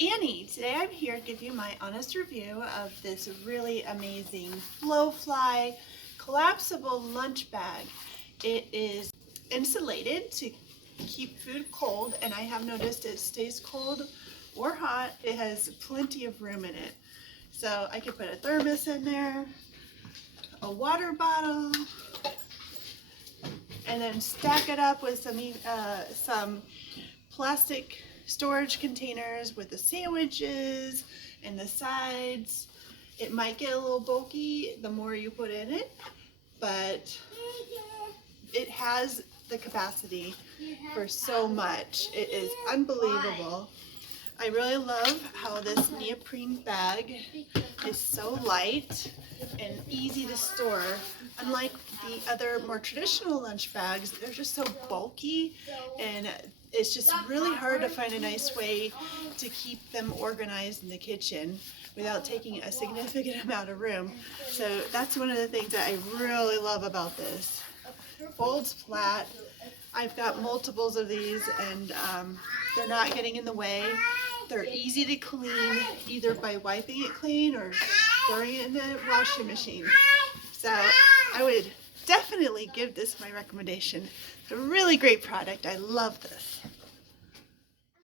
Annie. Today I'm here to give you my honest review of this really amazing Flow-Fly collapsible lunch bag. It is insulated to keep food cold, and I have noticed it stays cold or hot. It has plenty of room in it. So I could put a thermos in there, a water bottle, and then stack it up with some plastic storage containers with the sandwiches and the sides. It might get a little bulky the more you put in it, but it has the capacity for so much. It is unbelievable. I really love how this neoprene bag is so light and easy to store. Unlike the other more traditional lunch bags, they're just so bulky, and it's just really hard to find a nice way to keep them organized in the kitchen without taking a significant amount of room. So that's one of the things that I really love about this. Folds flat. I've got multiples of these, and they're not getting in the way. They're easy to clean, either by wiping it clean or throwing it in the washing machine. So I would definitely give this my recommendation. It's a really great product. I love this.